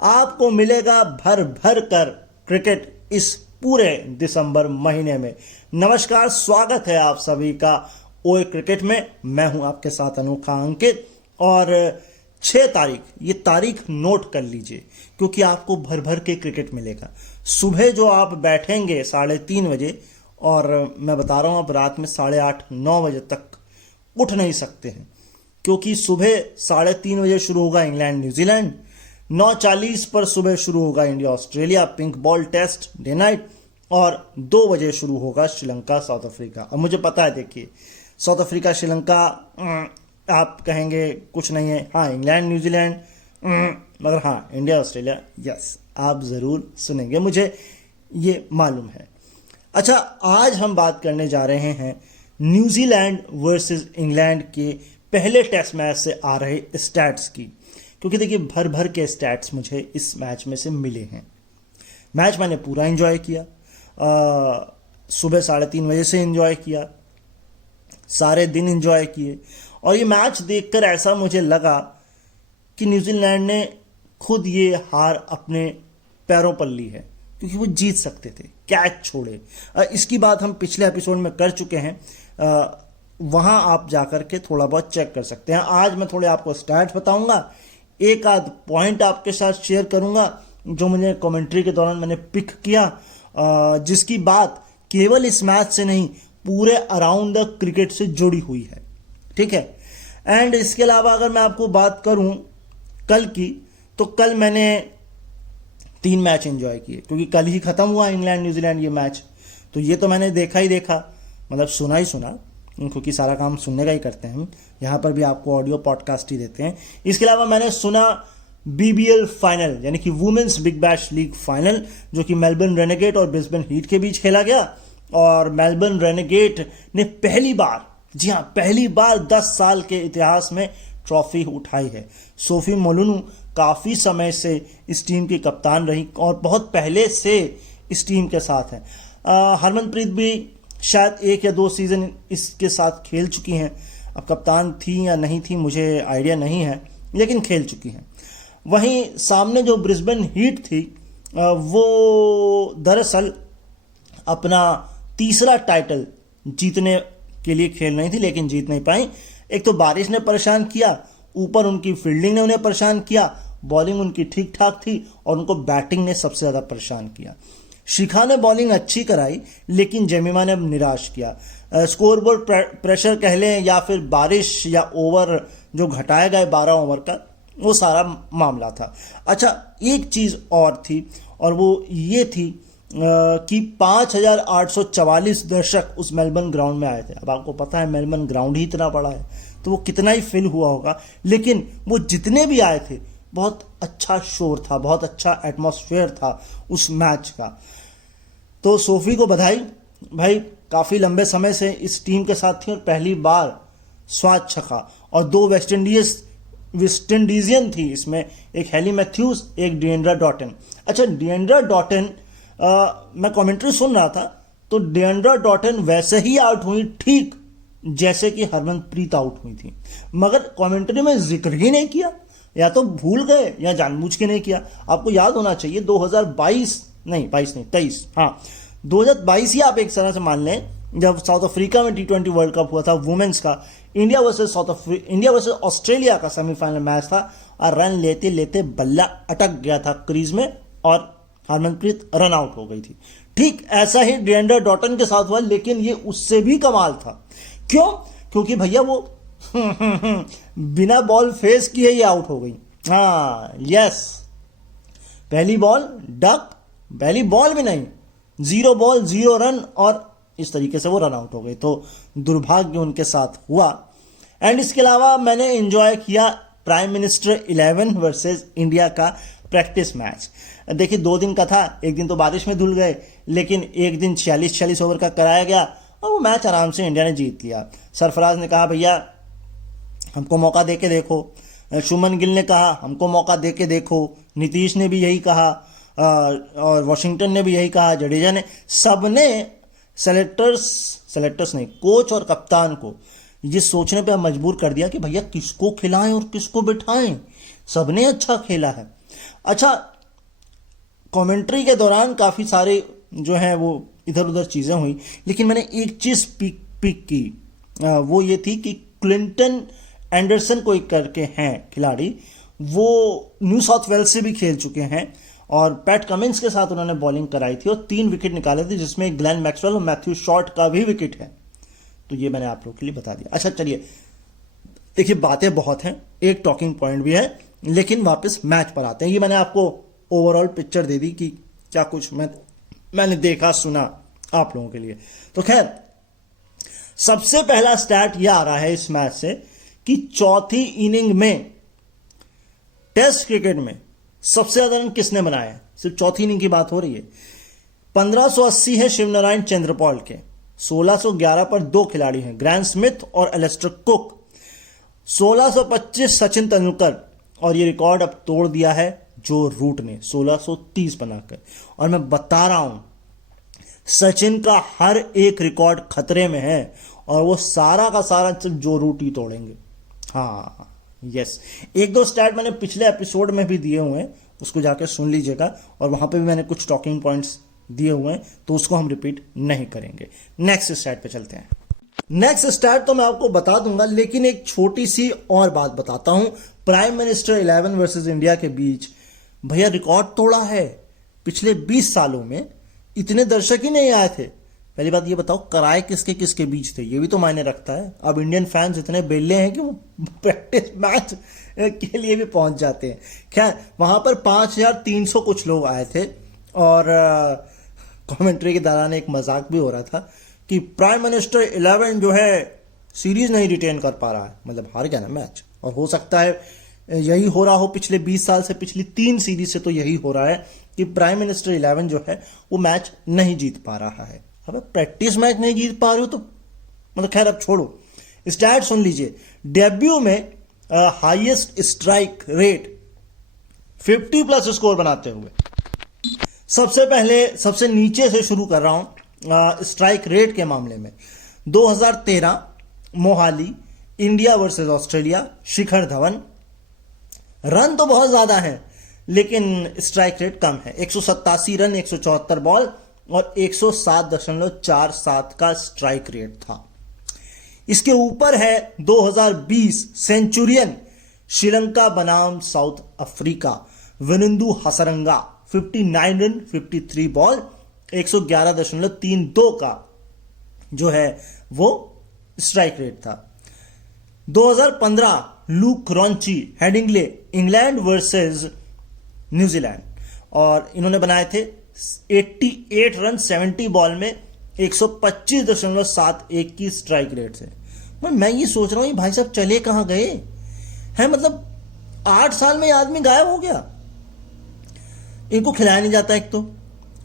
आपको मिलेगा भर भर कर क्रिकेट इस पूरे दिसंबर महीने में। नमस्कार, स्वागत है आप सभी का ओए क्रिकेट में। मैं हूं आपके साथ अनोखा अंकित और 6 तारीख, ये तारीख नोट कर लीजिए क्योंकि आपको भर भर के क्रिकेट मिलेगा। सुबह जो आप बैठेंगे 3:30 बजे, और मैं बता रहा हूं आप रात में 8:30-9 बजे तक उठ नहीं सकते हैं क्योंकि सुबह 3:30 बजे शुरू होगा इंग्लैंड न्यूजीलैंड, 9:40 पर सुबह शुरू होगा India Australia pink ball test day night, और 2 बजे शुरू होगा श्रीलंका साउथ अफ्रीका। अब मुझे पता है, देखिए साउथ अफ्रीका श्रीलंका आप कहेंगे कुछ नहीं है, हाँ इंग्लैंड न्यूजीलैंड, मगर हाँ इंडिया ऑस्ट्रेलिया यस, आप ज़रूर सुनेंगे, मुझे ये मालूम है। अच्छा, आज हम बात करने जा रहे हैं न्यूजीलैंड वर्सेस इंग्लैंड के पहले टेस्ट मैच से आ रहे स्टैट्स की, क्योंकि देखिए भर भर के स्टैट्स मुझे इस मैच में से मिले हैं। मैच मैंने पूरा एंजॉय किया, सुबह 3:30 बजे से एंजॉय किया, सारे दिन एंजॉय किए, और ये मैच देखकर ऐसा मुझे लगा कि न्यूजीलैंड ने खुद ये हार अपने पैरों पर ली है, क्योंकि वो जीत सकते थे, कैच छोड़े। इसकी बात हम पिछले एपिसोड में कर चुके हैं, वहां आप जाकर के थोड़ा बहुत चेक कर सकते हैं। आज मैं थोड़े आपको स्टैट्स बताऊंगा, एक आध पॉइंट आपके साथ शेयर करूंगा जो मुझे कमेंट्री के दौरान मैंने पिक किया, जिसकी बात केवल इस मैच से नहीं पूरे अराउंड द क्रिकेट से जुड़ी हुई है, ठीक है। एंड इसके अलावा अगर मैं आपको बात करूं कल की, तो कल मैंने 3 मैच एंजॉय किए, क्योंकि कल ही खत्म हुआ इंग्लैंड न्यूजीलैंड ये मैच, तो ये तो मैंने देखा ही देखा, मतलब सुना ही सुना, क्योंकि सारा काम सुनने का ही करते हैं हम, यहाँ पर भी आपको ऑडियो पॉडकास्ट ही देते हैं। इसके अलावा मैंने सुना BBL फाइनल, यानी कि women's big bash league final, जो कि मेलबर्न रेनेगेट और ब्रिस्बेन हीट के बीच खेला गया, और मेलबर्न रेनेगेट ने पहली बार, जी हाँ पहली बार 10 साल के इतिहास में ट्रॉफी उठाई है। सोफी मोलुनू काफ़ी समय से इस टीम की कप्तान रही और बहुत पहले से इस टीम के साथ है। हरमनप्रीत भी शायद 1 या 2 सीज़न इसके साथ खेल चुकी हैं, अब कप्तान थी या नहीं थी मुझे आइडिया नहीं है, लेकिन खेल चुकी हैं। वहीं सामने जो ब्रिस्बेन हीट थी, वो दरअसल अपना तीसरा टाइटल जीतने के लिए खेल रही थी, लेकिन जीत नहीं पाई। एक तो बारिश ने परेशान किया, ऊपर उनकी फील्डिंग ने उन्हें परेशान किया, बॉलिंग उनकी ठीक ठाक थी और उनको बैटिंग ने सबसे ज़्यादा परेशान किया। शिखा ने बॉलिंग अच्छी कराई, लेकिन जेमिमा ने निराश किया। स्कोरबोर्ड प्रेशर कह लें या फिर बारिश या ओवर जो घटाए गए 12 ओवर का, वो सारा मामला था। अच्छा, एक चीज़ और थी, और वो ये थी कि 5,844 दर्शक उस मेलबर्न ग्राउंड में आए थे। अब आपको पता है मेलबर्न ग्राउंड ही इतना बड़ा है, तो वो कितना ही फिल हुआ होगा, लेकिन वो जितने भी आए थे बहुत अच्छा शोर था, बहुत अच्छा एटमॉस्फेयर था उस मैच का। तो सोफी को बधाई भाई, काफ़ी लंबे समय से इस टीम के साथ थी और पहली बार स्वाद चखा, और 2 वेस्ट इंडीजियन थी इसमें, एक हेली मैथ्यूज, एक डिएंड्रा डॉटन। अच्छा, डिएंड्रा डॉटन, मैं कमेंट्री सुन रहा था, तो डिएंड्रा डॉटन वैसे ही आउट हुई ठीक जैसे कि हरमनप्रीत आउट हुई थी, मगर कमेंट्री में जिक्र ही नहीं किया, या तो भूल गए या जानबूझ के नहीं किया। आपको याद होना चाहिए 23, हाँ 2022 ही आप एक तरह से मान लें, जब साउथ अफ्रीका में T20 वर्ल्ड कप हुआ था वुमेन्स का, इंडिया वर्सेस ऑस्ट्रेलिया का सेमीफाइनल मैच था, और रन लेते लेते बल्ला अटक गया था क्रीज में और हरमनप्रीत रन आउट हो गई थी। ठीक ऐसा ही डिएंड्रा डॉटन के साथ हुआ, लेकिन ये उससे भी कमाल था। क्यों? क्योंकि भैया वो बिना बॉल फेस किए ही आउट हो गई। हाँ यस, पहली बॉल डक, पहली बॉल भी नहीं, 0 बॉल 0 रन, और इस तरीके से वो रन आउट हो गई। तो दुर्भाग्य उनके साथ हुआ। एंड इसके अलावा मैंने एंजॉय किया प्राइम मिनिस्टर 11 वर्सेस इंडिया का प्रैक्टिस मैच। देखिए 2 दिन का था, एक दिन तो बारिश में धुल गए, लेकिन एक दिन 46 ओवर का कराया गया और वो मैच आराम से इंडिया ने जीत लिया। सरफराज ने कहा भैया हमको मौका दे के देखो, शुभमन गिल ने कहा हमको मौका दे के देखो, नीतीश ने भी यही कहा, और वॉशिंगटन ने भी यही कहा, जडेजा ने, सबने सेलेक्टर्स नहीं, कोच और कप्तान को ये सोचने पे मजबूर कर दिया कि भैया किसको खिलाएं और किसको बिठाएं। सबने अच्छा खेला है, अच्छा, कमेंट्री के दौरान काफ़ी सारे जो है वो इधर उधर चीज़ें हुई, लेकिन मैंने एक चीज़ पिक की, वो ये थी कि क्लिंटन एंडरसन कोई करके हैं खिलाड़ी, वो न्यू साउथ वेल्स से भी खेल चुके हैं और पैट कमिंस के साथ उन्होंने बॉलिंग कराई थी और 3 विकेट निकाले थे, जिसमें ग्लेन मैक्सवेल और मैथ्यू शॉर्ट का भी विकेट है। तो ये मैंने आप लोगों के लिए बता दिया। अच्छा चलिए, देखिए बातें बहुत हैं, एक टॉकिंग पॉइंट भी है, लेकिन वापस मैच पर आते हैं। ये मैंने आपको ओवरऑल पिक्चर दे दी कि क्या कुछ मैंने देखा सुना आप लोगों के लिए। तो खैर, सबसे पहला स्टैट यह आ रहा है इस मैच से कि चौथी इनिंग में टेस्ट क्रिकेट में सबसे ज्यादा रन किसने बनाए हैं। सिर्फ चौथी इनिंग की बात हो रही है। 1580 है शिवनारायण चंद्रपॉल के, 1611 पर 2 खिलाड़ी हैं, ग्रैंड स्मिथ और एलेस्टर कुक, 1625 सचिन तेंदुलकर, और ये रिकॉर्ड अब तोड़ दिया है जो रूट ने 1630 बनाकर। और मैं बता रहा हूं, सचिन का हर एक रिकॉर्ड खतरे में है और वो सारा का सारा जो रूट ही तोड़ेंगे। हाँ यस, 1-2 स्टैट मैंने पिछले एपिसोड में भी दिए हुए हैं, उसको जाकर सुन लीजिएगा, और वहां पे भी मैंने कुछ टॉकिंग पॉइंट्स दिए हुए हैं, तो उसको हम रिपीट नहीं करेंगे। नेक्स्ट स्टैट पे चलते हैं। नेक्स्ट स्टैट तो मैं आपको बता दूंगा, लेकिन एक छोटी सी और बात बताता हूं। प्राइम मिनिस्टर 11 वर्सेस इंडिया के बीच भैया रिकॉर्ड तोड़ा है। पिछले 20 सालों में इतने दर्शक ही नहीं आए थे। पहली बात ये बताओ, कराए किसके किसके बीच थे, ये भी तो मायने रखता है। अब इंडियन फैंस इतने बेल्ले हैं कि वो प्रैक्टिस मैच के लिए भी पहुंच जाते हैं। खैर, वहां पर 5300 कुछ लोग आए थे और कमेंट्री के दौरान एक मजाक भी हो रहा था कि प्राइम मिनिस्टर 11 जो है सीरीज नहीं रिटेन कर पा रहा है, मतलब हार गया ना मैच। और हो सकता है यही हो रहा हो पिछले 20 साल से, पिछली 3 सीरीज से तो यही हो रहा है कि प्राइम मिनिस्टर 11 जो है वो मैच नहीं जीत पा रहा है। अब प्रैक्टिस मैच नहीं जीत पा रहे हो तो मतलब खैर, अब छोड़ो। स्टैट सुन लीजिए। डेब्यू में हाईएस्ट स्ट्राइक रेट 50+ स्कोर बनाते हुए, सबसे पहले सबसे नीचे से शुरू कर रहा हूं स्ट्राइक रेट के मामले में। 2013 Mohali India versus Australia, Shikhar Dhawan. Run तो बहुत ज्यादा है लेकिन स्ट्राइक रेट कम है, 187 रन 174 बॉल और 107.47 का स्ट्राइक रेट था। इसके ऊपर है 2020 सेंचुरियन श्रीलंका बनाम south Africa, Wanindu Hasaranga, 59 run 53 ball 111.32 का जो है वो स्ट्राइक रेट था। 2015 look raunchy Headingley England versus New Zealand, और इन्होंने बनाए थे 88 रन 70 बॉल में 125.71 की स्ट्राइक रेट से। मैं ये सोच रहा हूं, ये भाई साहब चले कहां गए हैं, मतलब 8 साल में ये आदमी गायब हो गया। इनको खिलाया नहीं जाता एक तो,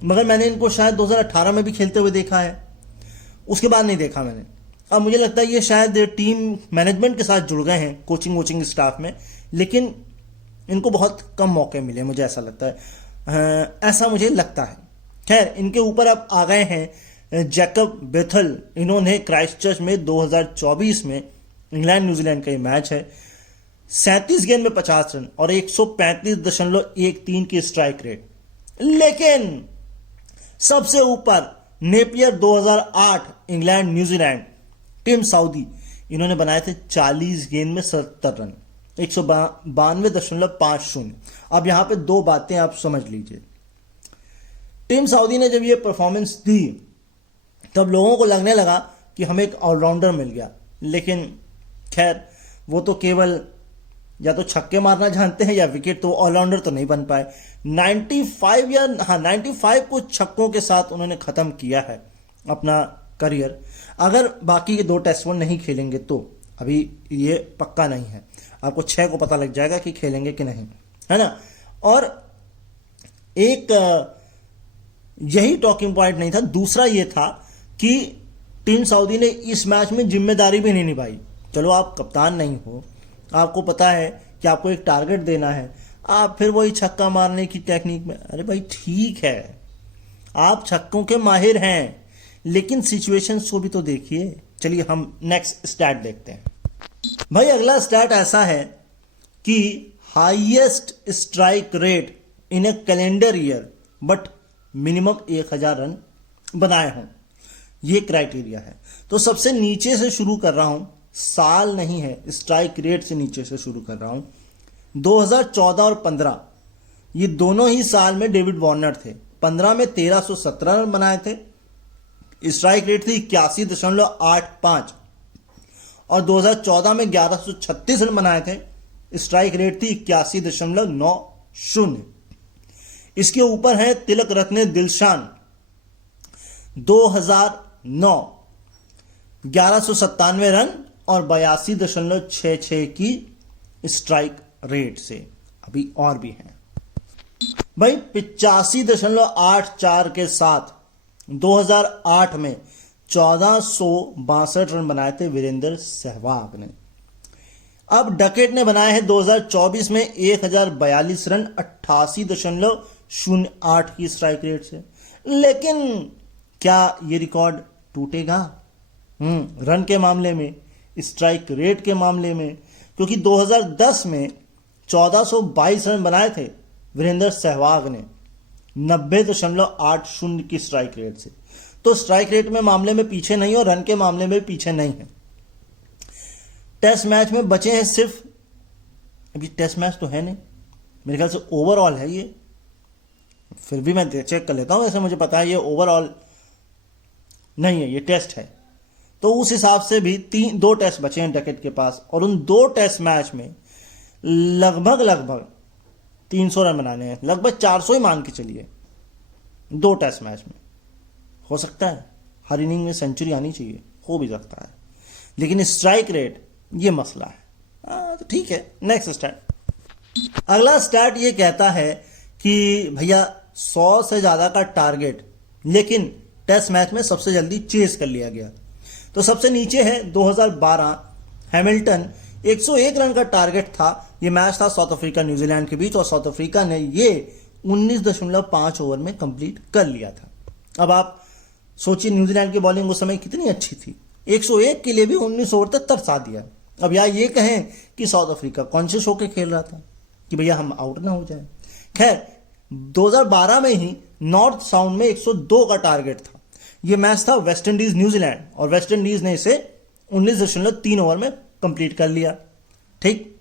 मगर मैंने इनको शायद 2018 में भी खेलते हुए देखा है, उसके बाद नहीं देखा मैंने। अब मुझे लगता है ये शायद टीम मैनेजमेंट के साथ जुड़ गए हैं, कोचिंग स्टाफ में, लेकिन इनको बहुत कम मौके मिले, मुझे ऐसा लगता है, ऐसा मुझे लगता है। खैर, इनके ऊपर अब आ गए हैं जैकब बेथल। इन्होंने क्राइस्टचर्च में 2024 में इंग्लैंड न्यूजीलैंड का ये मैच है, 37 गेंद में 50 रन और 135.13 की स्ट्राइक रेट। लेकिन सबसे ऊपर Napier 2008 England New Zealand, Tim Southee, इन्होंने बनाए थे 40 गेंद में 70 रन 192.50। अब यहां पे 2 बातें आप समझ लीजिए। टिम साउदी ने जब ये परफॉर्मेंस दी तब लोगों को लगने लगा कि हमें एक ऑलराउंडर मिल गया, लेकिन खैर वो तो केवल या तो छक्के मारना जानते हैं या विकेट, तो ऑलराउंडर तो नहीं बन पाए। 95 कुछ छक्कों के साथ उन्होंने खत्म किया है अपना करियर। अगर बाकी के 2 टेस्ट वो नहीं खेलेंगे तो अभी ये पक्का नहीं है, आपको 6 को पता लग जाएगा कि खेलेंगे कि नहीं, है ना। और एक यही टॉकिंग पॉइंट नहीं था, दूसरा ये था कि टीम साउदी ने इस मैच में जिम्मेदारी भी नहीं निभाई। चलो आप कप्तान नहीं हो, आपको पता है कि आपको एक टारगेट देना है, आप फिर वही छक्का मारने की टेक्निक में, अरे भाई ठीक है आप छक्कों के माहिर हैं, लेकिन सिचुएशंस को भी तो देखिए। चलिए हम नेक्स्ट स्टैट देखते हैं। भाई अगला स्टैट ऐसा है कि highest strike rate in A calendar year but minimum 1000 run बनाए हों, ये क्राइटेरिया है। तो सबसे नीचे से शुरू कर रहा हूं, साल नहीं है, स्ट्राइक रेट से नीचे से शुरू कर रहा हूं। 2014 और 15 ये दोनों ही साल में डेविड वार्नर थे। 15 में 1317 रन बनाए थे, स्ट्राइक रेट थी 81.85, और 2014 में 1136 रन बनाए थे, स्ट्राइक रेट थी 81.90। इसके ऊपर है तिलक रत्ने दिलशान 2009, 1197 रन और 82.66 की स्ट्राइक रेट से। अभी और भी हैं भाई, 85.84 के साथ 2008 में 1462 रन बनाए थे वीरेंद्र सहवाग ने। अब डकेट ने बनाए हैं 2024 में 1042 रन 88.08 की स्ट्राइक रेट से। लेकिन क्या ये रिकॉर्ड टूटेगा रन के मामले में, स्ट्राइक रेट के मामले में? क्योंकि 2010 में 1422 रन बनाए थे वीरेंद्र सहवाग ने 90.80 की स्ट्राइक रेट से। तो स्ट्राइक रेट में मामले में पीछे नहीं और रन के मामले में पीछे नहीं है। टेस्ट मैच में बचे हैं सिर्फ, अभी टेस्ट मैच तो है नहीं मेरे ख्याल से, ओवरऑल है ये, फिर भी मैं चेक कर लेता हूं, ऐसे मुझे पता है ये ओवरऑल नहीं है, ये टेस्ट है। तो उस हिसाब से भी 2 टेस्ट बचे हैं डकेट के पास, और उन 2 टेस्ट मैच में लगभग 300 रन बनाने हैं, लगभग 400 ही मान के चलिए 2 टेस्ट मैच में। हो सकता है हर इनिंग में सेंचुरी आनी चाहिए, हो भी सकता है, लेकिन स्ट्राइक रेट ये मसला है। तो ठीक है, नेक्स्ट स्टैट। अगला स्टैट ये कहता है कि भैया 100 से ज्यादा का टारगेट, लेकिन टेस्ट मैच में सबसे जल्दी चेस कर लिया गया। तो सबसे नीचे है 2012 हैमिल्टन, 101 रन का टारगेट था। ये मैच था साउथ अफ्रीका न्यूजीलैंड के बीच, और साउथ अफ्रीका ने ये 19.5 ओवर में कंप्लीट कर लिया था। अब आप सोचिए न्यूजीलैंड की बॉलिंग उस समय कितनी अच्छी थी, 101 के लिए भी 19 ओवर तक तरसा दिया। अब यार ये कहें कि साउथ अफ्रीका कॉन्शियस होकर खेल रहा था कि भैया हम आउट ना हो जाए। खैर 2012 में ही नॉर्थ साउंड में 102 का टारगेट था। यह मैच था वेस्ट इंडीज न्यूजीलैंड, और वेस्ट इंडीज ने इसे 19.3 ओवर में कंप्लीट कर लिया। ठीक,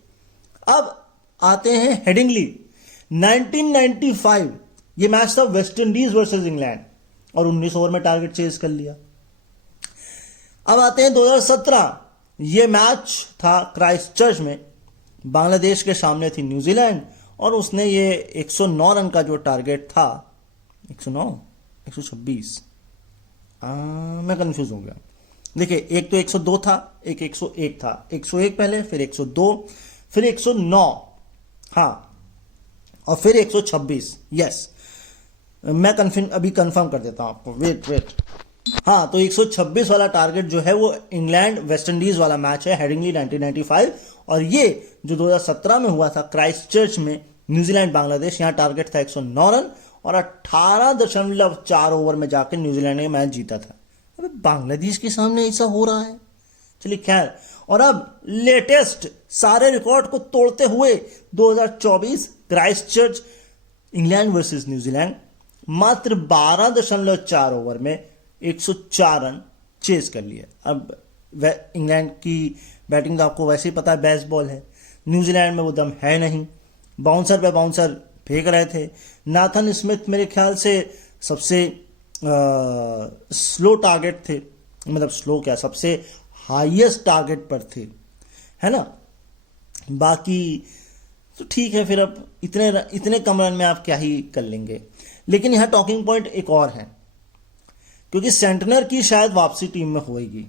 अब आते हैं हेडिंगली। 1995 ये मैच था वेस्ट इंडीज वर्सेस इंग्लैंड, और 19 ओवर में टारगेट चेज कर लिया। अब आते हैं 2017, ये मैच था क्राइस्टचर्च में, बांग्लादेश के सामने थी न्यूजीलैंड, और उसने ये 109 रन का जो टारगेट था, 109 126, मैं कंफ्यूज हो गया। देखिए एक तो 102 था, एक 101 था, 101 पहले, फिर 102, फिर 109, हाँ, और फिर 126। यस, मैं अभी कंफर्म कर देता हूं आपको, वेट। हाँ, तो 126 वाला टारगेट जो है वो इंग्लैंड वेस्ट इंडीज वाला मैच है, हेडिंगली 1995, और ये जो 2017 में हुआ था क्राइस्टचर्च में न्यूजीलैंड बांग्लादेश, यहां टारगेट था 109 रन, और 18.4 ओवर में जाकर न्यूजीलैंड ने मैच जीता था। अबे बांग्लादेश के सामने ऐसा हो रहा है। चलिए खैर, और अब लेटेस्ट सारे रिकॉर्ड को तोड़ते हुए 2024 क्राइस्टचर्च इंग्लैंड वर्सेस न्यूजीलैंड, मात्र 12.4 ओवर में 104 रन चेज कर लिए। अब इंग्लैंड की बैटिंग तो आपको वैसे ही पता है, बेस्ट बॉल है। न्यूजीलैंड में वो दम है नहीं, बाउंसर पे बाउंसर फेंक रहे थे। नाथन स्मिथ मेरे ख्याल से सबसे स्लो टारगेट थे, मतलब स्लो क्या, सबसे हाईएस्ट टारगेट पर थे, है ना। बाकी तो ठीक है, फिर अब इतने कम रन में आप क्या ही कर लेंगे। लेकिन यहां टॉकिंग पॉइंट एक और है, क्योंकि सेंटनर की शायद वापसी टीम में होएगी,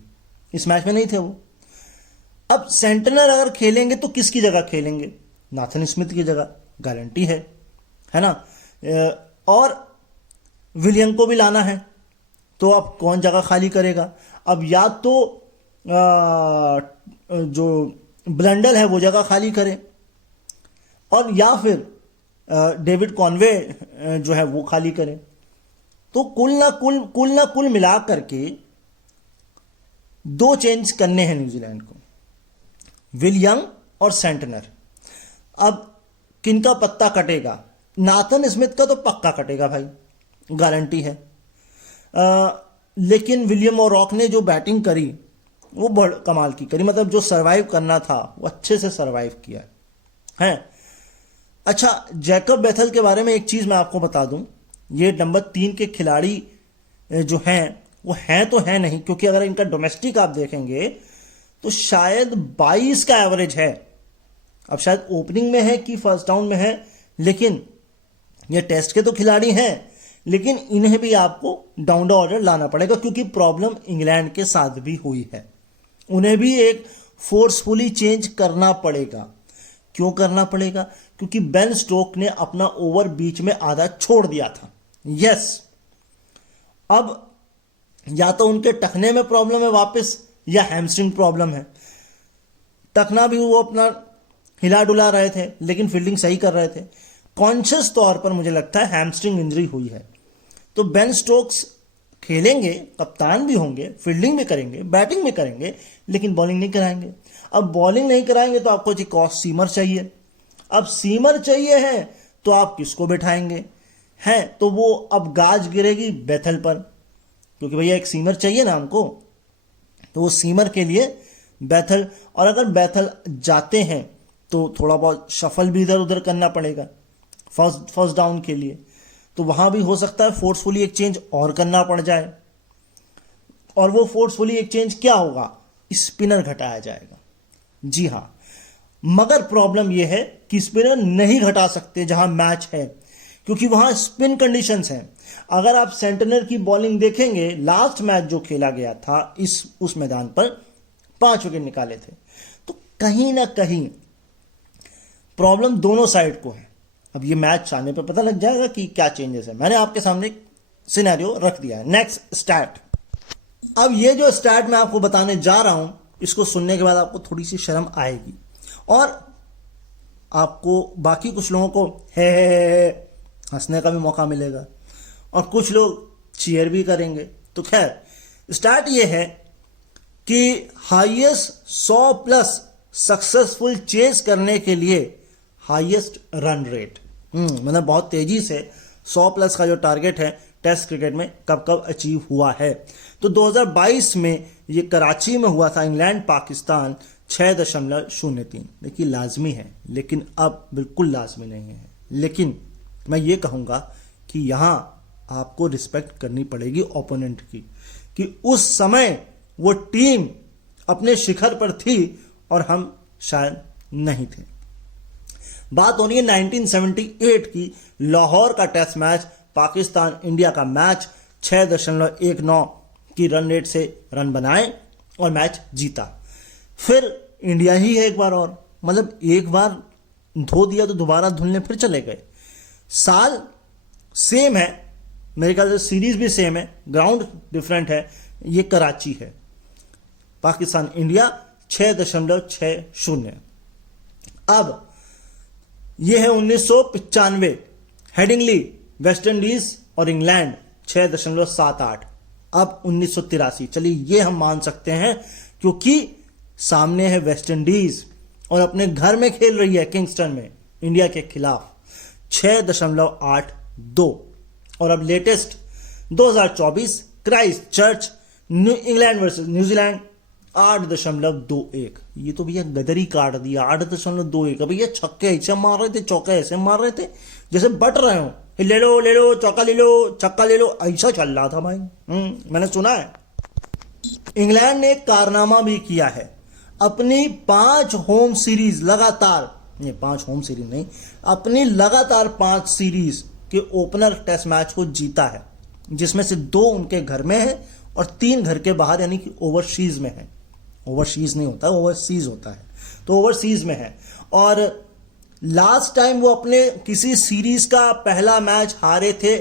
इस मैच में नहीं थे वो। अब सेंटनर अगर खेलेंगे तो किसकी जगह खेलेंगे? नाथन स्मिथ की जगह, गारंटी है ना। और विलियम को भी लाना है, तो अब कौन जगह खाली करेगा? अब या तो जो ब्लंडल है वो जगह खाली करे, और या फिर डेविड कॉनवे जो है वो खाली करे। तो कुल ना कुल मिला करके 2 चेंज करने हैं न्यूजीलैंड को, विलियम और सेंटनर। अब किनका पत्ता कटेगा? नाथन स्मिथ का तो पक्का कटेगा भाई, गारंटी है। लेकिन विलियम ओरॉक ने जो बैटिंग करी वो बड़ कमाल की करी, मतलब जो सरवाइव करना था वो अच्छे से सरवाइव किया है। अच्छा, जैकब बेथल के बारे में एक चीज़ मैं आपको बता दूं, ये नंबर 3 के खिलाड़ी जो हैं वो हैं तो हैं नहीं, क्योंकि अगर इनका डोमेस्टिक आप देखेंगे तो शायद 22 का एवरेज है। अब शायद ओपनिंग में है कि फर्स्ट डाउन में है, लेकिन ये टेस्ट के तो खिलाड़ी हैं, लेकिन इन्हें भी आपको डाउन द ऑर्डर लाना पड़ेगा, क्योंकि प्रॉब्लम इंग्लैंड के साथ भी हुई है। उन्हें भी एक फोर्सफुली चेंज करना पड़ेगा। क्यों करना पड़ेगा? क्योंकि बेन स्टोक ने अपना ओवर बीच में आधा छोड़ दिया था। यस, अब या तो उनके टखने में प्रॉब्लम है वापस, या हैमस्ट्रिंग प्रॉब्लम है। टखना भी वो अपना हिला डुला रहे थे, लेकिन फील्डिंग सही कर रहे थे। कॉन्शियस तौर पर मुझे लगता है हैमस्ट्रिंग इंजरी हुई है। तो बेन स्टोक्स खेलेंगे, कप्तान भी होंगे, फील्डिंग भी करेंगे, बैटिंग भी करेंगे, लेकिन बॉलिंग नहीं कराएंगे। अब बॉलिंग नहीं कराएंगे तो आपको एक ऑफ सीमर चाहिए। अब सीमर चाहिए है तो आप किसको बैठाएंगे? हैं तो वो अब गाज गिरेगी बेथल पर, क्योंकि भैया एक सीमर चाहिए ना हमको। तो वो सीमर के लिए बेथल, और अगर बेथल जाते हैं तो थोड़ा बहुत शफल भी इधर उधर करना पड़ेगा फर्स्ट डाउन के लिए। तो वहां भी हो सकता है फोर्सफुली एक चेंज और करना पड़ जाए, और वो फोर्सफुली एक चेंज क्या होगा? स्पिनर घटाया जाएगा। जी हां, मगर प्रॉब्लम यह है कि स्पिनर नहीं घटा सकते जहां मैच है, क्योंकि वहां स्पिन कंडीशंस हैं। अगर आप सेंटनर की बॉलिंग देखेंगे, लास्ट मैच जो खेला गया था उस मैदान पर 5 विकेट निकाले थे। तो कहीं ना कहीं प्रॉब्लम दोनों साइड को है। अब ये मैच आने पर पता लग जाएगा कि क्या चेंजेस है। मैंने आपके सामने एक सिनेरियो रख दिया है। Next stat. अब ये जो स्टैट मैं आपको बताने जा रहा हूं, इसको सुनने के बाद आपको थोड़ी सी शर्म आएगी, और आपको बाकी कुछ लोगों को हे हंसने का भी मौका मिलेगा, और कुछ लोग चीयर भी करेंगे। तो खैर, स्टार्ट ये है कि हाईएस्ट 100+ सक्सेसफुल चेस करने के लिए हाईएस्ट रन रेट, मतलब बहुत तेजी से 100+ का जो टारगेट है टेस्ट क्रिकेट में कब कब अचीव हुआ है। तो 2022 में ये कराची में हुआ था, इंग्लैंड पाकिस्तान 6.03। देखिए लाजमी है, लेकिन अब बिल्कुल लाजमी नहीं है। लेकिन मैं ये कहूँगा कि यहाँ आपको रिस्पेक्ट करनी पड़ेगी ओपोनेंट की, कि उस समय वो टीम अपने शिखर पर थी और हम शायद नहीं थे। बात हो रही है 1978 की, लाहौर का टेस्ट मैच, पाकिस्तान इंडिया का मैच। 6.19 की रन रेट से रन बनाए और मैच जीता। फिर इंडिया ही है एक बार और, मतलब एक बार धो दिया तो दोबारा धुलने फिर चले गए। साल सेम है, मेरे ख्याल से सीरीज भी सेम है, ग्राउंड डिफरेंट है। ये कराची है, पाकिस्तान इंडिया 6.60। अब यह है 1995, हेडिंगली वेस्ट इंडीज और इंग्लैंड 6.78। अब 1983, चलिए ये हम मान सकते हैं, क्योंकि सामने है वेस्ट इंडीज और अपने घर में खेल रही है किंगस्टन में इंडिया के खिलाफ। 6.82। और अब latest 2024 Christ church England versus New Zealand 8.21। ये तो भैया गदरी काट दिया। 8.21। भैया छक्के ऐसे मार रहे थे, चौके ऐसे मार रहे थे जैसे बट रहे हो, ले लो चौका ले लो, छक्का ले लो, ऐसा चल रहा था भाई। मैंने सुना है। इंग्लैंड ने एक कारनामा भी किया है, अपनी 5 होम सीरीज लगातार, ये 5 होम सीरीज नहीं, अपनी लगातार 5 सीरीज के ओपनर टेस्ट मैच को जीता है, जिसमें से 2 उनके घर में है और 3 घर के बाहर, यानी कि ओवरसीज में है। ओवरसीज नहीं होता, ओवरसीज होता है, तो ओवरसीज में है। और लास्ट टाइम वो अपने किसी सीरीज का पहला मैच हारे थे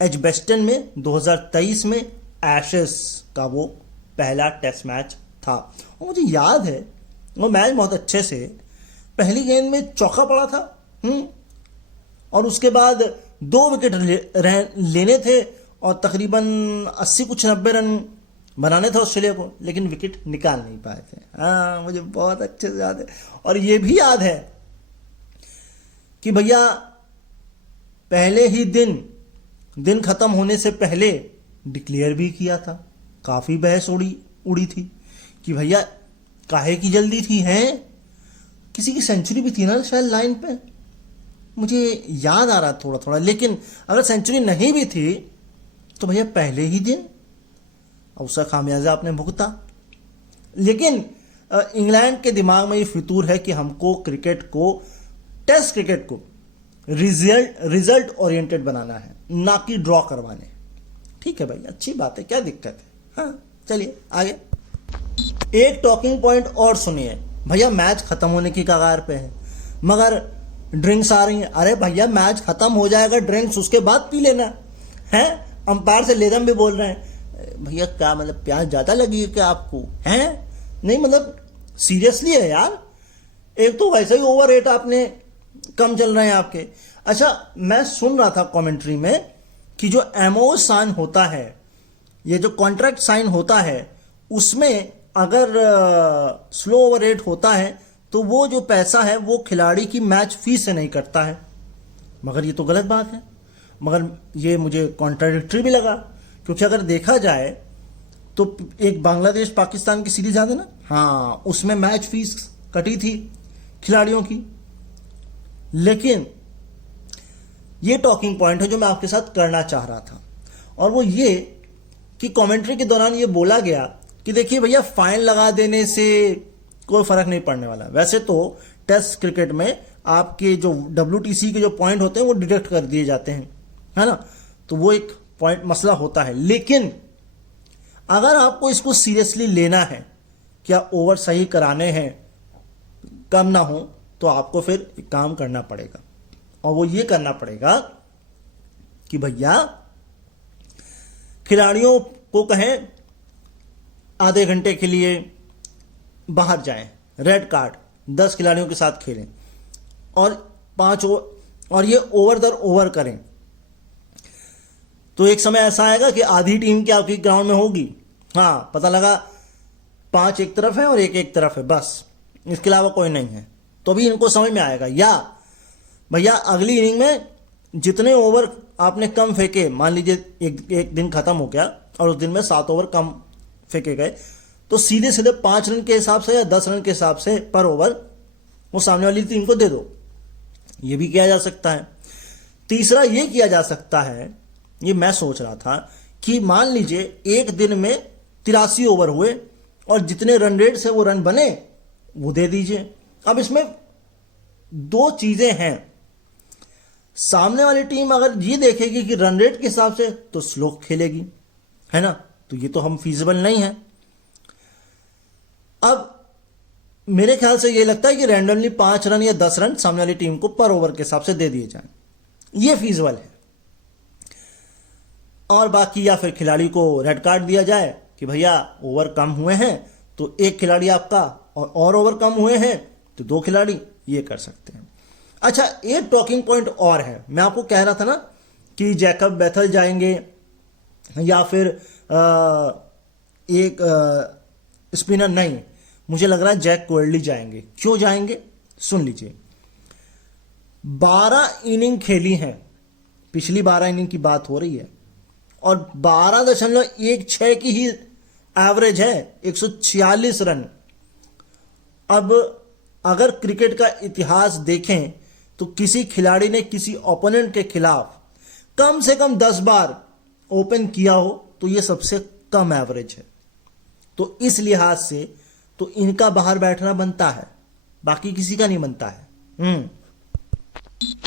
एजबेस्टन में 2023 में, एशेस का वो पहला टेस्ट मैच था। और मुझे याद है वो मैच बहुत अच्छे से, पहली गेंद में चौका पड़ा था, और उसके बाद 2 विकेट लेने थे और तकरीबन 80 कुछ 90 रन बनाने थे ऑस्ट्रेलिया को, लेकिन विकेट निकाल नहीं पाए थे। हाँ, मुझे बहुत अच्छे से याद है। और ये भी याद है कि भैया पहले ही दिन खत्म होने से पहले डिक्लेयर भी किया था। काफी बहस उड़ी थी कि भैया काहे की जल्दी थी, हैं किसी की सेंचुरी भी थी ना शायद लाइन पे, मुझे याद आ रहा थोड़ा थोड़ा। लेकिन अगर सेंचुरी नहीं भी थी तो भैया पहले ही दिन, और उसका खामियाजा आपने भुगता। लेकिन इंग्लैंड के दिमाग में ये फितूर है कि हमको टेस्ट क्रिकेट को रिजल्ट ओरिएंटेड बनाना है, ना कि ड्रॉ करवाने। ठीक है भाई, अच्छी बात है, क्या दिक्कत है। हाँ चलिए आगे। एक टॉकिंग पॉइंट और सुनिए, भैया मैच खत्म होने की कगार पे है मगर ड्रिंक्स आ रही हैं। अरे भैया मैच खत्म हो जाएगा, ड्रिंक्स उसके बाद पी लेना है। अंपायर से लेदम भी बोल रहे हैं, भैया क्या मतलब प्यास ज्यादा लगी है क्या आपको, हैं? नहीं मतलब सीरियसली है यार, एक तो वैसे ही ओवर रेट आपने कम चल रहे हैं आपके। अच्छा, मैं सुन रहा था कमेंट्री में कि जो एमओ साइन होता है, ये जो कॉन्ट्रैक्ट साइन होता है, उसमें अगर स्लो ओवर रेट होता है तो वो जो पैसा है वो खिलाड़ी की मैच फीस से नहीं कटता है। मगर ये तो गलत बात है, मगर ये मुझे कॉन्ट्राडिक्टरी भी लगा, क्योंकि अगर देखा जाए तो एक बांग्लादेश पाकिस्तान की सीरीज आती ना, हाँ उसमें मैच फीस कटी थी खिलाड़ियों की। लेकिन ये टॉकिंग पॉइंट है जो मैं आपके साथ करना चाह रहा था, और वो ये कि कमेंट्री के दौरान ये बोला गया कि देखिए भैया फाइन लगा देने से कोई फर्क नहीं पड़ने वाला। वैसे तो टेस्ट क्रिकेट में आपके जो WTC के जो पॉइंट होते हैं वो डिडक्ट कर दिए जाते हैं, है ना, तो वो एक पॉइंट मसला होता है। लेकिन अगर आपको इसको सीरियसली लेना है, क्या ओवर सही कराने हैं, कम ना हो, तो आपको फिर एक काम करना पड़ेगा, और वो ये करना पड़ेगा कि भैया खिलाड़ियों को कहें आधे घंटे के लिए बाहर जाएं, रेड कार्ड 10 खिलाड़ियों के साथ खेलें, और 5 और ये ओवर दर ओवर करें। तो एक समय ऐसा आएगा कि आधी टीम की आपकी ग्राउंड में होगी, हाँ पता लगा 5 एक तरफ है और एक तरफ है, बस इसके अलावा कोई नहीं है, तो भी इनको समझ में आएगा। या भैया अगली इनिंग में जितने ओवर आपने कम फेंके, मान लीजिए एक दिन खत्म हो गया और उस दिन में 7 ओवर कम फेंके गए, तो सीधे सीधे 5 रन के हिसाब से या 10 रन के हिसाब से पर ओवर वो सामने वाली टीम को दे दो। ये भी किया जा सकता है। तीसरा ये किया जा सकता है, ये मैं सोच रहा था कि मान लीजिए एक दिन में 83 ओवर हुए और जितने रन रेट से वो रन बने वो दे दीजिए। अब इसमें 2 चीजें हैं, सामने वाली टीम अगर ये देखेगी कि रन रेट के हिसाब से तो स्लो खेलेगी, है ना, तो ये तो हम फीजिबल नहीं है। अब मेरे ख्याल से ये लगता है कि रैंडमली 5 रन या 10 रन सामने वाली टीम को पर ओवर के हिसाब से दे दिए जाएं, ये फीजिबल है। और बाकी या फिर खिलाड़ी को रेड कार्ड दिया जाए कि भैया ओवर कम हुए हैं तो एक खिलाड़ी आपका, और ओवर कम हुए हैं तो 2 खिलाड़ी, ये कर सकते हैं। अच्छा, एक टॉकिंग पॉइंट और है, मैं आपको कह रहा था ना कि जैकब बेथल जाएंगे या फिर एक स्पिनर, नहीं, मुझे लग रहा है जैक कोल्डली जाएंगे। क्यों जाएंगे सुन लीजिए। 12 इनिंग खेली हैं, पिछली 12 इनिंग की बात हो रही है, और 12.16 की ही एवरेज है, 146 रन। अब अगर क्रिकेट का इतिहास देखें तो किसी खिलाड़ी ने किसी ओपोनेंट के खिलाफ कम से कम 10 बार ओपन किया हो तो यह सबसे कम एवरेज है। तो इस लिहाज से तो इनका बाहर बैठना बनता है, बाकी किसी का नहीं बनता है।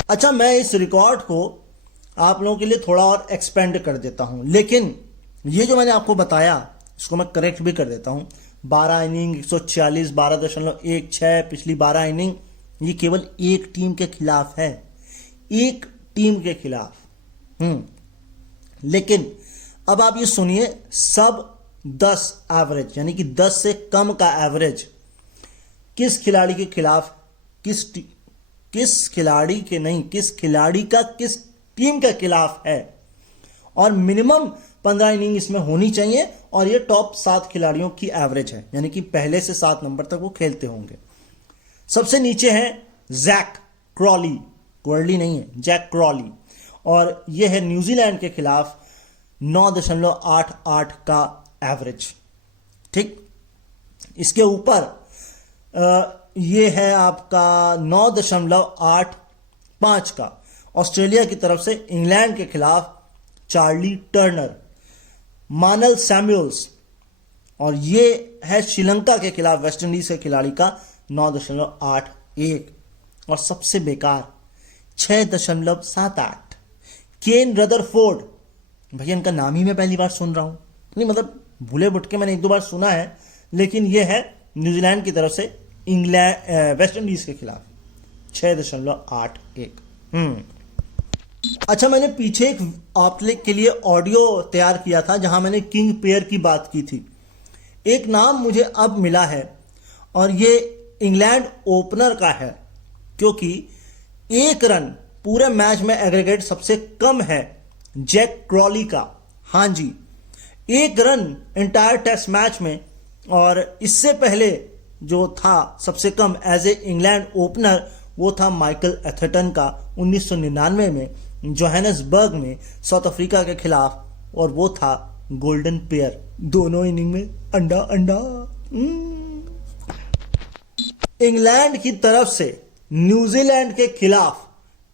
अच्छा, मैं इस रिकॉर्ड को आप लोगों के लिए थोड़ा और एक्सपेंड कर देता हूं, लेकिन ये जो मैंने आपको बताया इसको मैं करेक्ट भी कर देता हूं। 12 इनिंग 146, 12.16 पिछली 12 इनिंग, ये केवल एक टीम के खिलाफ है, एक टीम के खिलाफ। लेकिन अब आप ये सुनिए, सब 10 एवरेज यानी कि 10 से कम का एवरेज किस खिलाड़ी के खिलाफ, किस खिलाड़ी के नहीं, किस खिलाड़ी का किस टीम के खिलाफ है, और मिनिमम 15 इनिंग इसमें होनी चाहिए, और ये टॉप 7 खिलाड़ियों की एवरेज है, यानी कि पहले से 7 नंबर तक वो खेलते होंगे। सबसे नीचे है जैक क्रॉली, क्वर्ली नहीं है, जैक क्रॉली, और ये है न्यूजीलैंड के खिलाफ 9.88 का एवरेज। ठीक, इसके ऊपर ये है आपका 9.85 का ऑस्ट्रेलिया की तरफ से इंग्लैंड के खिलाफ चार्ली टर्नर, मानल सैमुअल्स, और ये है श्रीलंका के खिलाफ वेस्ट इंडीज के खिलाड़ी का 9.81, और सबसे बेकार 6.78 केन रदरफोर्ड। भैया इनका नाम ही मैं पहली बार सुन रहा हूं, नहीं मतलब भूले भुटके मैंने एक दो बार सुना है, लेकिन ये है न्यूजीलैंड की तरफ से इंग्लैंड वेस्ट इंडीज के खिलाफ 6.81। अच्छा, मैंने पीछे एक आपके लिए ऑडियो तैयार किया था जहां मैंने किंग पेयर की बात की थी। एक नाम मुझे अब मिला है और ये इंग्लैंड ओपनर का है, क्योंकि 1 रन पूरे मैच में एग्रीगेट सबसे कम है जैक क्रॉली का। हाँ जी, 1 रन एंटायर टेस्ट मैच में, और इससे पहले जो था सबसे कम एज ए इंग्लैंड ओपनर वो था माइकल एथरटन का 1999 में जोहानिसबर्ग में साउथ अफ्रीका के खिलाफ, और वो था गोल्डन पेयर, दोनों इनिंग में अंडा अंडा। इंग्लैंड की तरफ से न्यूजीलैंड के खिलाफ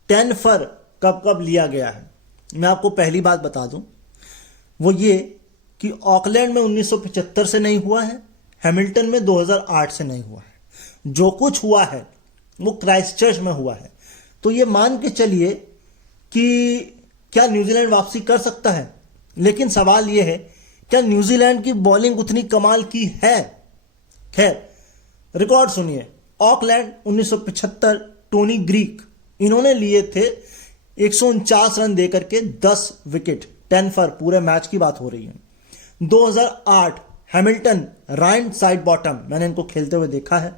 10 फर कब लिया गया है, मैं आपको पहली बात बता दूं, वो ये कि ऑकलैंड में 1975 से नहीं हुआ है, हैमिल्टन में 2008 से नहीं हुआ है, जो कुछ हुआ है वो क्राइस्टचर्च में हुआ है। तो ये मान के चलिए कि क्या न्यूजीलैंड वापसी कर सकता है, लेकिन सवाल ये है क्या न्यूजीलैंड की बॉलिंग उतनी कमाल की है। खैर, रिकॉर्ड सुनिए। ऑकलैंड 1975, टोनी ग्रीक, इन्होंने लिए थे 149 रन देकर के 10 विकेट, 10 फॉर, पूरे मैच की बात हो रही है। 2008 हैमिल्टन, रायन साइड बॉटम, मैंने इनको खेलते हुए देखा है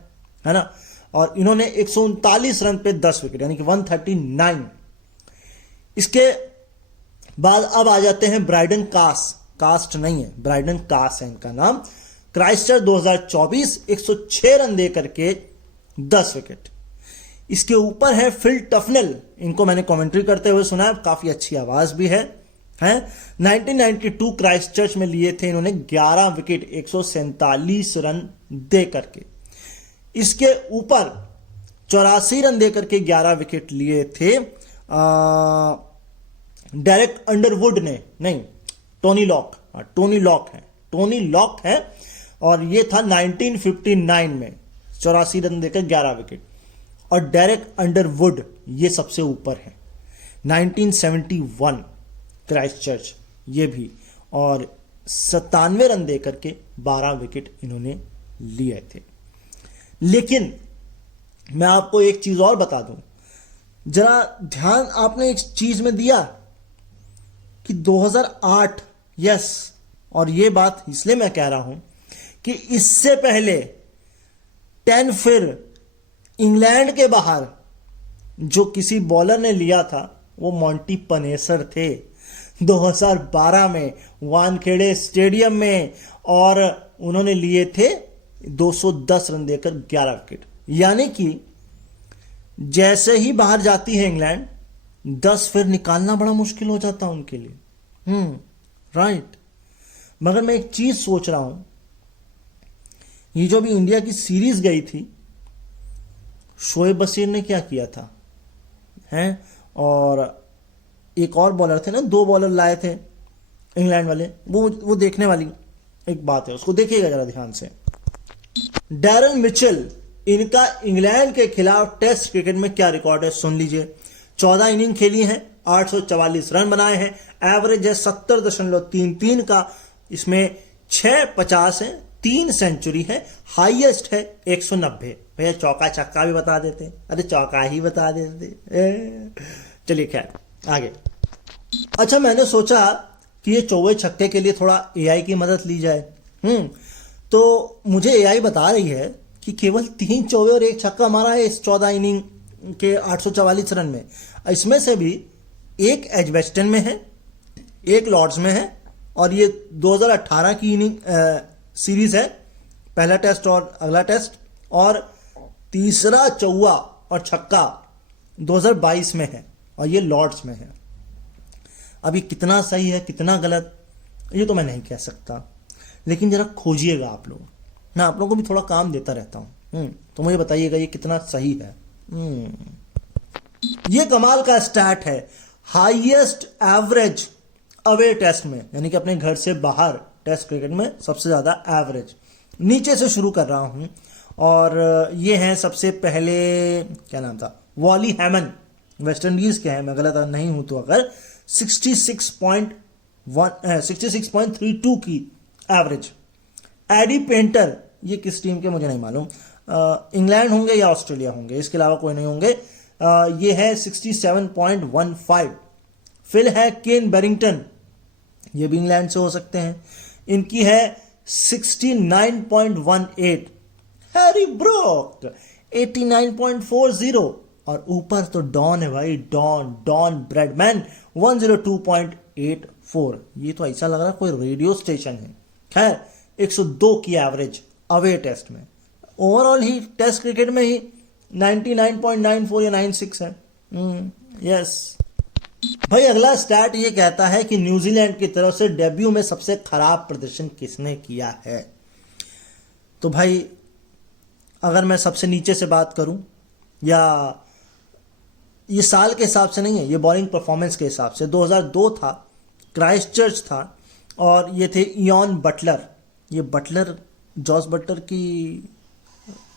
ना, और इन्होंने 139 रन पे 10 विकेट, यानी कि 139। इसके बाद अब आ जाते हैं ब्राइडन कास्ट नहीं है, ब्राइडन कास है इनका नाम, क्राइस्टचर्च 2024, 106 रन दे करके 10 विकेट। इसके ऊपर है फिल टफनेल, इनको मैंने कमेंट्री करते हुए सुना है, काफी अच्छी आवाज भी है। 1992 क्राइस्टचर्च में लिए थे इन्होंने 11 विकेट, 147 रन दे करके। इसके ऊपर 84 रन दे करके 11 विकेट लिए थे डेरेक अंडरवुड ने, नहीं, टोनी लॉक है, और ये था 1959 में 84 रन देकर 11 विकेट। और डेरेक अंडरवुड ये सबसे ऊपर है 1971 क्राइस्टचर्च, ये भी, और 97 रन देकर के 12 विकेट इन्होंने लिए थे। लेकिन मैं आपको एक चीज और बता दूं, जरा ध्यान आपने एक चीज में दिया कि 2008, यस, और ये बात इसलिए मैं कह रहा हूं कि इससे पहले 10 फिर इंग्लैंड के बाहर जो किसी बॉलर ने लिया था वो मॉन्टी पनेसर थे 2012 में वानखेड़े स्टेडियम में, और उन्होंने लिए थे 210 रन देकर 11 विकेट। यानी कि जैसे ही बाहर जाती है इंग्लैंड, 10 फिर निकालना बड़ा मुश्किल हो जाता उनके लिए। राइट। मगर मैं एक चीज सोच रहा हूं, ये जो भी इंडिया की सीरीज गई थी, शोएब बशीर ने क्या किया था, हैं, और एक और बॉलर थे ना, 2 बॉलर लाए थे इंग्लैंड वाले, वो देखने वाली एक बात है, उसको देखिएगा जरा ध्यान से। डैरन मिचेल, इनका इंग्लैंड के खिलाफ टेस्ट क्रिकेट में क्या रिकॉर्ड है सुन लीजिए। 14 इनिंग खेली हैं, 844 रन बनाए हैं, एवरेज है 70.33 का, इसमें 6 50 है, 3 सेंचुरी है, हाईएस्ट है 190। भैया चौका छक्का भी बता देते, अरे चौका ही बता देते। चलिए खैर आगे। अच्छा, मैंने सोचा कि ये चौवे छक्के के लिए थोड़ा एआई की मदद ली जाए। तो मुझे एआई बता रही है कि केवल 3 चौवे और 1 छक्का मारा है इस 14 इनिंग के 844 रन में। इसमें से भी 1 एजबेस्टन में है, 1 लॉर्ड्स में है, और ये 2018 की इनिंग सीरीज है, पहला टेस्ट और अगला टेस्ट, और तीसरा चौवा और छक्का 2022 में है और ये लॉर्ड्स में है। अभी कितना सही है कितना गलत ये तो मैं नहीं कह सकता, लेकिन जरा खोजिएगा आप लोग, मैं आप लोगों को भी थोड़ा काम देता रहता हूँ। तो मुझे बताइएगा ये कितना सही है। ये कमाल का स्टैट है, हाईएस्ट एवरेज अवे टेस्ट में, यानी कि अपने घर से बाहर टेस्ट क्रिकेट में सबसे ज्यादा एवरेज। नीचे से शुरू कर रहा हूं और ये हैं सबसे पहले, क्या नाम था, वॉली हैमन, वेस्ट इंडीज के हैं, मैं गलत नहीं हूं तो अगर, 66.32 की एवरेज। एडी पेंटर, ये किस टीम के मुझे नहीं मालूम, इंग्लैंड होंगे या ऑस्ट्रेलिया होंगे, इसके अलावा कोई नहीं होंगे। ये है 67.15। फिर है केन बेरिंगटन, ये भी इंग्लैंड से हो सकते हैं, इनकी है 69.18। हैरी ब्रोक 89.40 और ऊपर तो डॉन है भाई, डॉन ब्रेडमैन 102.84। ये तो ऐसा लग रहा है कोई रेडियो स्टेशन है। खैर 102 की एवरेज अवे टेस्ट में, ओवरऑल ही टेस्ट क्रिकेट में ही 99.94 या 96 है। यस भाई, अगला स्टैट ये कहता है कि न्यूजीलैंड की तरफ से डेब्यू में सबसे खराब प्रदर्शन किसने किया है। तो भाई अगर मैं सबसे नीचे से बात करूं, या ये साल के हिसाब से नहीं है, ये बॉलिंग परफॉर्मेंस के हिसाब से, 2002 था, क्राइस्टचर्च था और ये थे इयॉन बटलर। ये बटलर जॉस बटलर की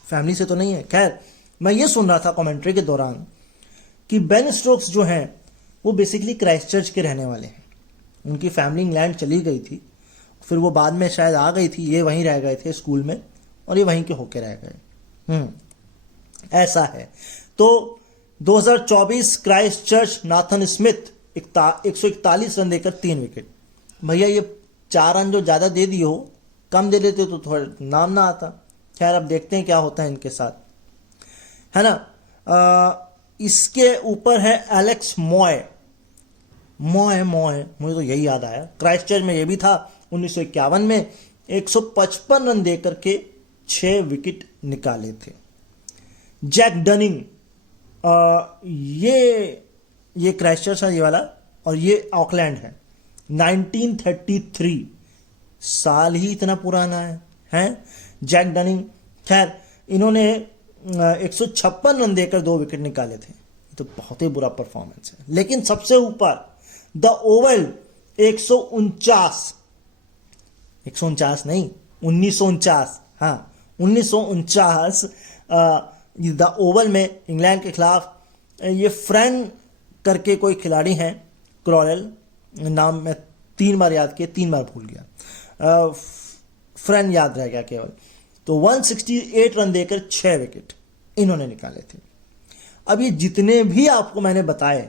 फैमिली से तो नहीं है। खैर मैं ये सुन रहा था कमेंट्री के दौरान कि बेन स्टोक्स जो हैं वो बेसिकली क्राइस्टचर्च के रहने वाले हैं। उनकी फैमिली इंग्लैंड चली गई थी, फिर वो बाद में शायद आ गई थी, ये वहीं रह गए थे स्कूल में और ये वहीं के होके रह गए। ऐसा है। तो 2024 क्राइस्टचर्च, नाथन स्मिथ 141 रन देकर 3 विकेट। भैया ये 4 रन जो ज्यादा दे दिए हो, कम दे देते तो थोड़ा नाम ना आता। खैर अब देखते हैं क्या होता है इनके साथ, है ना। इसके ऊपर है एलेक्स मॉय, मुझे तो यही याद आया, क्राइस्टचर्च में ये भी था 1951 में, 155 रन देकर के 6 विकेट निकाले थे। जैक डनिंग, ये क्राइस्टचर्च है ये वाला, और ये ऑकलैंड है। 1933 साल ही इतना पुराना है जैक डनिंग। खैर इन्होंने 156 रन देकर 2 विकेट निकाले थे। ये तो बहुत ही बुरा परफॉर्मेंस है। लेकिन सबसे ऊपर द ओवल 149 नहीं, 1949, हाँ 1949 द ओवल में इंग्लैंड के खिलाफ, ये फ्रैन करके कोई खिलाड़ी हैं, क्रॉरेल नाम मैं 3 बार याद किया, 3 बार भूल गया, फ्रैन याद रह गया केवल। तो 168 रन देकर 6 विकेट इन्होंने निकाले थे। अब ये जितने भी आपको मैंने बताए,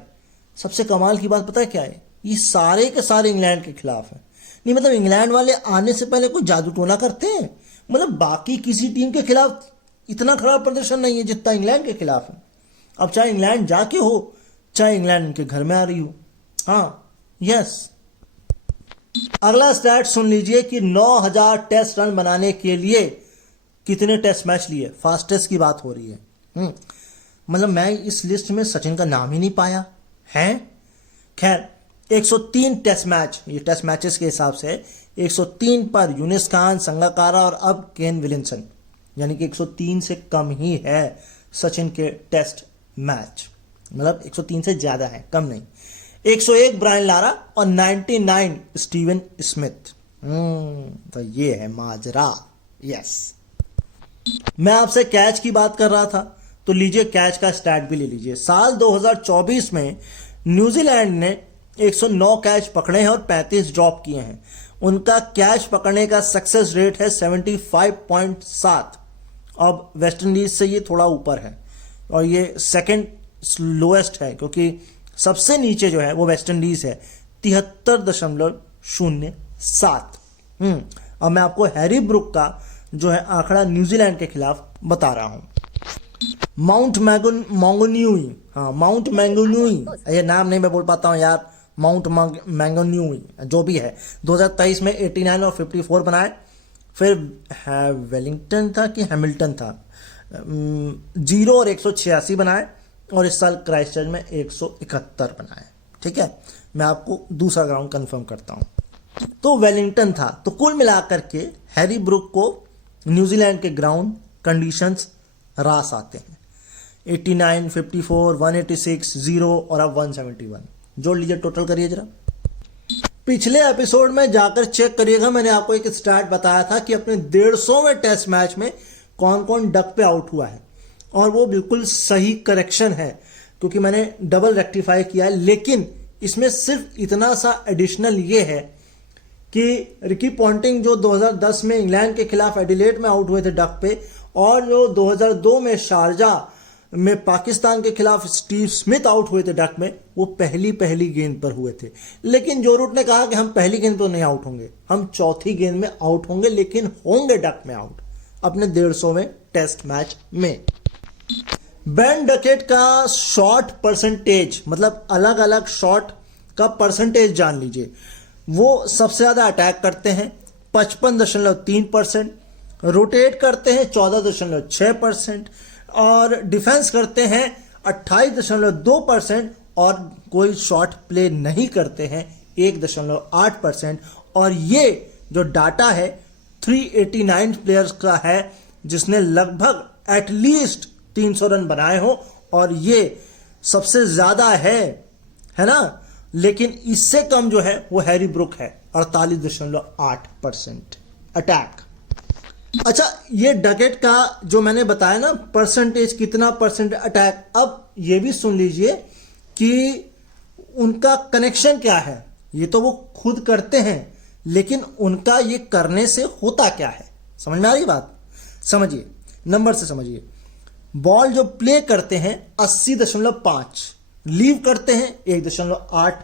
सबसे कमाल की बात पता है क्या है, ये सारे के सारे इंग्लैंड के खिलाफ है। नहीं मतलब इंग्लैंड वाले आने से पहले कोई जादू टोना करते हैं, मतलब बाकी किसी टीम के खिलाफ इतना खराब प्रदर्शन नहीं है जितना इंग्लैंड के खिलाफ है। अब चाहे इंग्लैंड जाके हो, चाहे इंग्लैंड उनके घर में आ रही हो। हाँ, यस। अगला स्टैट सुन लीजिए कि 9000 टेस्ट रन बनाने के लिए कितने टेस्ट मैच लिए। फास्टेस्ट की बात हो रही है। मतलब मैं इस लिस्ट में सचिन का नाम ही नहीं पाया है। खैर 103 टेस्ट मैच, ये टेस्ट मैचेस के हिसाब से 103 पर यूनिस खान, संगाकारा और अब केन विलियमसन, यानी कि 103 से कम ही है सचिन के टेस्ट मैच, मतलब 103 से ज्यादा है, कम नहीं। 101 ब्रायन लारा और 99 स्टीवन स्मिथ। तो ये है माजरा। यस, मैं आपसे कैच की बात कर रहा था, तो लीजिए कैच का स्टैट भी ले लीजिए। साल 2024 में न्यूजीलैंड ने 109 कैच पकड़े हैं और 35 ड्रॉप किए हैं। उनका कैच पकड़ने का सक्सेस रेट है 75.7। अब वेस्ट इंडीज से ये थोड़ा ऊपर है और ये सेकंड लोएस्ट है, क्योंकि सबसे नीचे जो है वो वेस्ट इंडीज है 73.07। अब मैं आपको हैरी ब्रुक का जो है आंकड़ा न्यूजीलैंड के खिलाफ बता रहा हूं। माउंट मैंगोन्यूई, हाँ माउंट मैंगोन्यूई, ये नाम नहीं मैं बोल पाता हूं यार, माउंट मैंगोन्यूई जो भी है, 2023 में 89 और 54 बनाए। फिर वेलिंगटन था कि हैमिल्टन था, 0 और 186 बनाए। और इस साल क्राइस्टचर्च में 171 बनाए। ठीक है, मैं आपको दूसरा ग्राउंड कंफर्म करता हूं। तो वेलिंगटन था। तो कुल मिलाकर के हैरी ब्रुक को न्यूजीलैंड के ग्राउंड कंडीशंस रास आते हैं। 89, 54, 186, 0 और अब 171। जोड़ लीजिए, टोटल करिए जरा। पिछले एपिसोड में जाकर चेक करिएगा, मैंने आपको एक स्टार्ट बताया था कि अपने 150वें टेस्ट मैच में कौन कौन डक पे आउट हुआ है, और वो बिल्कुल सही करेक्शन है क्योंकि मैंने डबल रेक्टिफाई किया है। लेकिन इसमें सिर्फ इतना सा एडिशनल ये है कि रिकी पॉन्टिंग जो 2010 में इंग्लैंड के खिलाफ एडिलेड में आउट हुए थे डक पे, और जो 2002 में शारजा में पाकिस्तान के खिलाफ स्टीव स्मिथ आउट हुए थे डक में, वो पहली गेंद पर हुए थे। लेकिन जो रूट ने कहा कि हम पहली गेंद पर नहीं आउट होंगे, हम चौथी गेंद में आउट होंगे, लेकिन होंगे डक में आउट अपने 150वें टेस्ट मैच में। बेन डकेट का शॉट परसेंटेज, मतलब अलग अलग शॉट का परसेंटेज जान लीजिए। वो सबसे ज्यादा अटैक करते हैं 55.3%, रोटेट करते हैं 14.6%, और डिफेंस करते हैं 28.2%, और कोई शॉट प्ले नहीं करते हैं 1.8%। और ये जो डाटा है 389 प्लेयर्स का है जिसने लगभग एटलीस्ट 300 रन बनाए हो, और ये सबसे ज्यादा है ना। लेकिन इससे कम जो है वो हैरी ब्रुक है, 48.8% अटैक। अच्छा, ये डकेट का जो मैंने बताया ना परसेंटेज, कितना परसेंट अटैक, अब ये भी सुन लीजिए कि उनका कनेक्शन क्या है। ये तो वो खुद करते हैं, लेकिन उनका ये करने से होता क्या है, समझ में आ रही बात? समझिए, नंबर से समझिए। बॉल जो प्ले करते हैं 80.5, लीव करते हैं 1.8,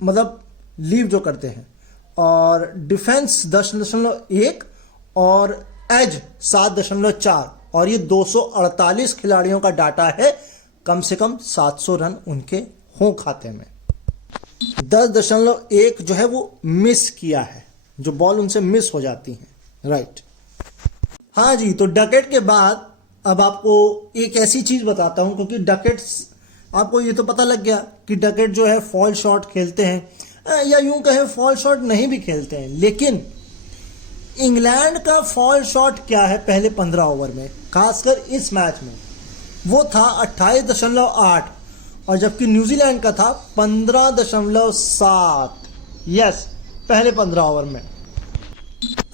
मतलब लीव जो करते हैं, और डिफेंस 10.1 और एज 7.4, और ये 248 खिलाड़ियों का डाटा है। कम से कम 700 रन उनके हों खाते में। 10.1 जो है वो मिस किया है, जो बॉल उनसे मिस हो जाती है। राइट, हाँ जी। तो डकेट के बाद अब आपको एक ऐसी चीज बताता हूं, क्योंकि डकेट्स, आपको ये तो पता लग गया कि डकेट जो है फॉल शॉट खेलते हैं, या यूं कहें फॉल शॉट नहीं भी खेलते हैं। लेकिन इंग्लैंड का फॉल शॉट क्या है पहले 15 ओवर में, खासकर इस मैच में, वो था 28.8, और जबकि न्यूजीलैंड का था 15.7। यस, पहले 15 ओवर में।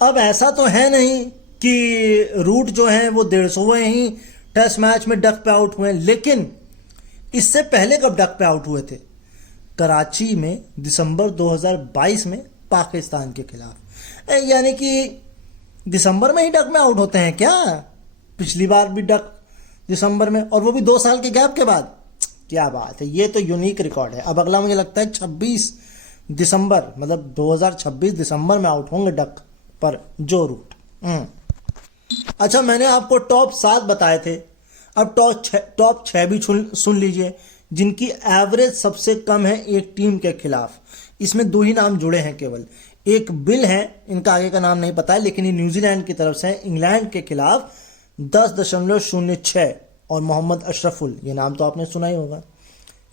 अब ऐसा तो है नहीं कि रूट जो है वो 150वें ही टेस्ट मैच में डक पे आउट हुए, लेकिन इससे पहले कब डक पे आउट हुए थे? कराची में दिसंबर 2022 में पाकिस्तान के खिलाफ। यानी कि दिसंबर में ही डक में आउट होते हैं क्या? पिछली बार भी डक दिसंबर में, और वो भी 2 साल के गैप के बाद। क्या बात है, ये तो यूनिक रिकॉर्ड है। अब अगला मुझे लगता है 26 दिसंबर, मतलब 2026 दिसंबर में आउट होंगे डक पर जो रूट। अच्छा, मैंने आपको टॉप 7 बताए थे, अब टॉप 6 भी सुन लीजिए, जिनकी एवरेज सबसे कम है एक टीम के खिलाफ। इसमें 2 ही नाम जुड़े हैं केवल। एक बिल है, इनका आगे का नाम नहीं पता है, लेकिन ये न्यूजीलैंड की तरफ से इंग्लैंड के खिलाफ 10.06, और मोहम्मद अशरफुल, ये नाम तो आपने सुना ही होगा।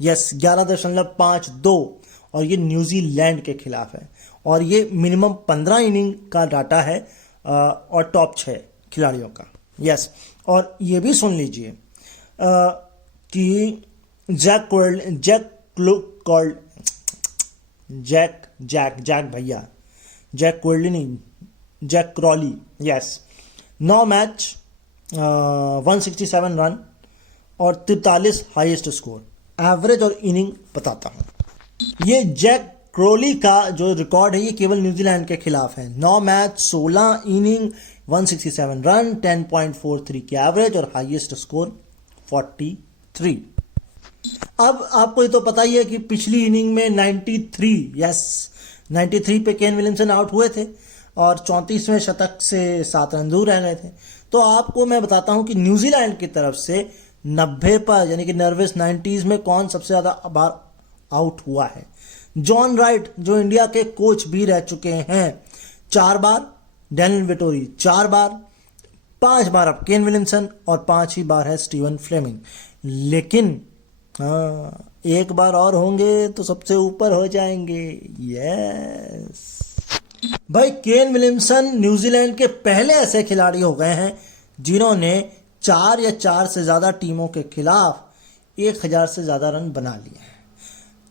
यस, 11.52, और ये न्यूजीलैंड के खिलाफ है, और ये मिनिमम 15 इनिंग का डाटा है, और टॉप 6 खिलाड़ियों का। यस, और ये भी सुन लीजिए कि Jack Crawley, yes, 9 match, 167 run और 43 हाईएस्ट स्कोर। एवरेज और इनिंग बताता हूं। ये जैक क्रॉली का जो रिकॉर्ड है ये केवल न्यूजीलैंड के खिलाफ है। 9 मैच, 16 इनिंग, 167 रन, 10.43 की एवरेज और हाईएस्ट स्कोर 43। अब आपको ये तो पता ही है कि पिछली इनिंग में 93 पे केन विलियमसन आउट हुए थे, और 34वें शतक से 7 रन दूर रह गए थे। तो आपको मैं बताता हूं कि न्यूजीलैंड की तरफ से 90 पर, यानी कि नर्वस 90s में कौन सबसे ज्यादा बार आउट हुआ है। जॉन राइट, जो इंडिया के कोच भी रह चुके हैं, 4 बार, डैनियल वेटोरी 4 बार, 5 बार अब केन विलियमसन और 5 ही बार है स्टीवन फ्लेमिंग। लेकिन हाँ, एक बार और होंगे तो सबसे ऊपर हो जाएंगे। यस भाई, केन विलियमसन न्यूजीलैंड के पहले ऐसे खिलाड़ी हो गए हैं जिन्होंने 4 या 4 से ज़्यादा टीमों के खिलाफ 1000 से ज़्यादा रन बना लिए हैं।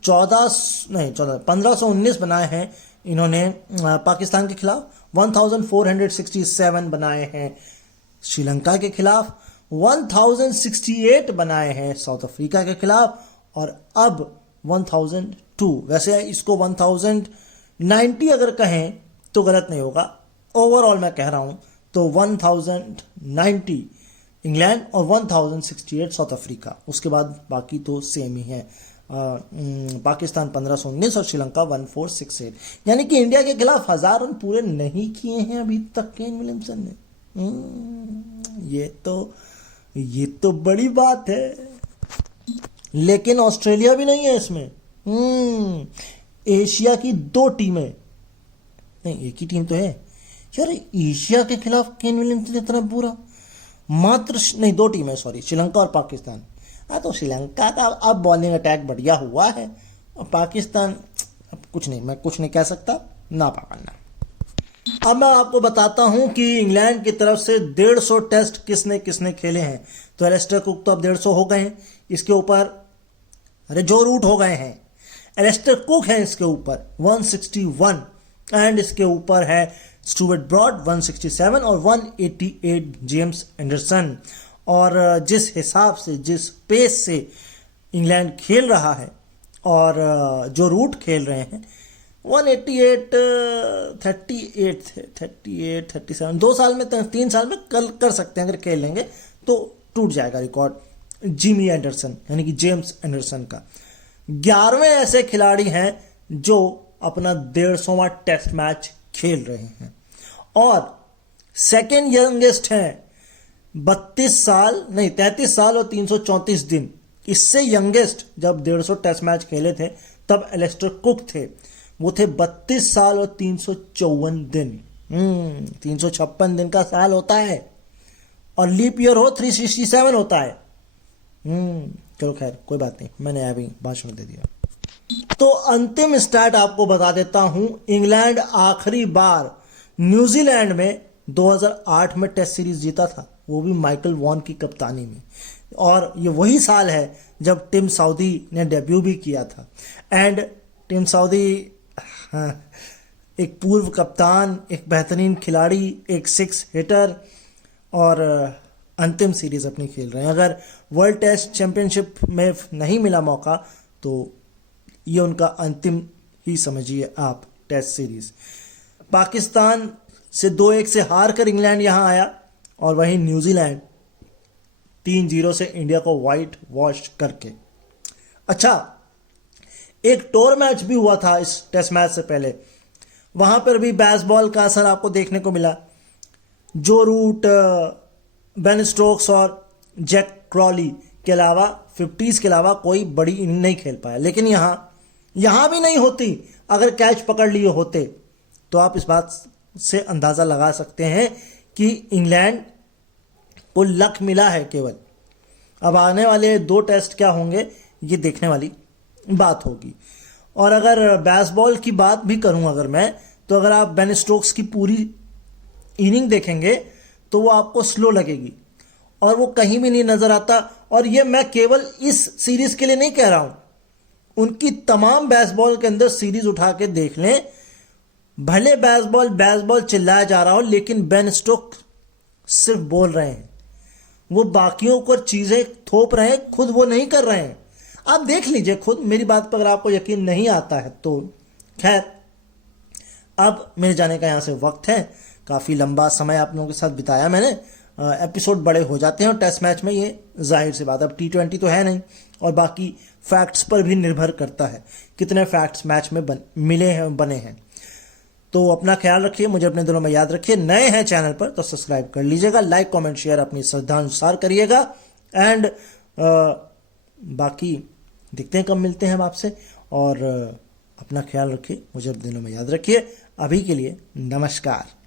1519 बनाए हैं इन्होंने पाकिस्तान के खिलाफ, 1467 बनाए हैं श्रीलंका के खिलाफ, 1068 बनाए हैं साउथ अफ्रीका के खिलाफ, और अब 1002। वैसे इसको 1090 अगर कहें तो गलत नहीं होगा, ओवरऑल मैं कह रहा हूं तो 1090 इंग्लैंड और 1068 साउथ अफ्रीका। उसके बाद बाकी तो सेम ही है। पाकिस्तान 1519 और श्रीलंका 1468। यानी कि इंडिया के खिलाफ 1000 रन पूरे नहीं किए हैं अभी तक केन विलियमसन ने। ये तो बड़ी बात है। लेकिन ऑस्ट्रेलिया भी नहीं है इसमें। एशिया की 2 टीमें, नहीं एक ही टीम तो है यार एशिया के खिलाफ केन विलियमसन इतना बुरा, मात्र नहीं 2 टीमें, सॉरी, श्रीलंका और पाकिस्तान। तो श्रीलंका का अब बॉलिंग अटैक बढ़िया हुआ है, और पाकिस्तान अब मैं कुछ नहीं कह सकता, ना पाना। अब मैं आपको बताता हूं कि इंग्लैंड की तरफ से 150 टेस्ट किसने किसने खेले हैं। तो एलिस्टर कुक तो अब 150 हो गए हैं, इसके ऊपर जो रूट हो गए हैं, एलिस्टर कुक है इसके ऊपर 161, एंड इसके ऊपर है स्टुअर्ट ब्रॉड 167 और 188 जेम्स एंडरसन। और जिस हिसाब से, जिस पेस से इंग्लैंड खेल रहा है और जो रूट खेल रहे हैं, 188, 38, 37, 2 साल में, 3 साल में कर सकते हैं। अगर खेल लेंगे तो टूट जाएगा रिकॉर्ड जिमी एंडरसन यानी कि जेम्स एंडरसन का। 11वें ऐसे खिलाड़ी हैं जो अपना 150वां टेस्ट मैच खेल रहे हैं, और सेकेंड यंगेस्ट हैं 33 साल और 334 दिन। इससे यंगेस्ट जब 150 टेस्ट मैच खेले थे तब एलिस्टर कुक थे, वो थे 32 साल और 354 दिन। 356 दिन का साल होता है, और लीप ईयर हो 367 होता है। चलो खैर कोई बात नहीं, मैंने अभी भाषण दे दिया। तो अंतिम स्टैट आपको बता देता हूं। इंग्लैंड आखिरी बार न्यूजीलैंड में 2008 में टेस्ट सीरीज जीता था, वो भी माइकल वॉन की कप्तानी में, और ये वही साल है जब टिम साउदी ने डेब्यू भी किया था। एंड टिम साउदी एक पूर्व कप्तान, एक बेहतरीन खिलाड़ी, एक 6 हिटर, और अंतिम सीरीज अपनी खेल रहे हैं। अगर वर्ल्ड टेस्ट चैंपियनशिप में नहीं मिला मौका तो ये उनका अंतिम ही समझिए आप टेस्ट सीरीज। पाकिस्तान से 2-1 से हार कर इंग्लैंड यहां आया, और वहीं न्यूजीलैंड 3-0 से इंडिया को वाइट वॉश करके। अच्छा, एक टूर मैच भी हुआ था इस टेस्ट मैच से पहले, वहां पर भी बेसबॉल का असर आपको देखने को मिला। जो रूट, बेन स्टोक्स और जैक क्रॉली के अलावा 50s के अलावा कोई बड़ी इनिंग नहीं खेल पाया। लेकिन यहां भी नहीं होती, अगर कैच पकड़ लिए होते तो आप इस बात से अंदाजा लगा सकते हैं कि इंग्लैंड को लक मिला है केवल। अब आने वाले 2 टेस्ट क्या होंगे ये देखने वाली बात होगी। और अगर बेसबॉल की बात भी करूं अगर मैं, तो अगर आप बेन स्टोक्स की पूरी इनिंग देखेंगे तो वो आपको स्लो लगेगी, और वो कहीं भी नहीं नजर आता। और ये मैं केवल इस सीरीज के लिए नहीं कह रहा हूं, उनकी तमाम बेसबॉल के अंदर सीरीज उठा के देख लें, भले बेसबॉल चिल्लाया जा रहा हो, लेकिन बेन स्टोक्स सिर्फ बोल रहे हैं, वो बाकियों को चीजें थोप रहे हैं, खुद वो नहीं कर रहे हैं। आप देख लीजिए खुद, मेरी बात पर अगर आपको यकीन नहीं आता है तो। खैर, अब मेरे जाने का यहां से वक्त है। काफी लंबा समय आप लोगों के साथ बिताया मैंने, एपिसोड बड़े हो जाते हैं और टेस्ट मैच में ये जाहिर सी बात, अब T20 तो है नहीं, और बाकी फैक्ट्स पर भी निर्भर करता है कितने फैक्ट्स मैच में बने हैं। तो अपना ख्याल रखिए, मुझे अपने दिलों में याद रखिए। नए हैं चैनल पर तो सब्सक्राइब कर लीजिएगा, लाइक कमेंट शेयर अपनी श्रद्धानुसार करिएगा। एंड बाकी देखते हैं कब मिलते हैं हम आपसे, और अपना ख्याल रखिए, मुझे अपने दिलों में याद रखिए। अभी के लिए नमस्कार।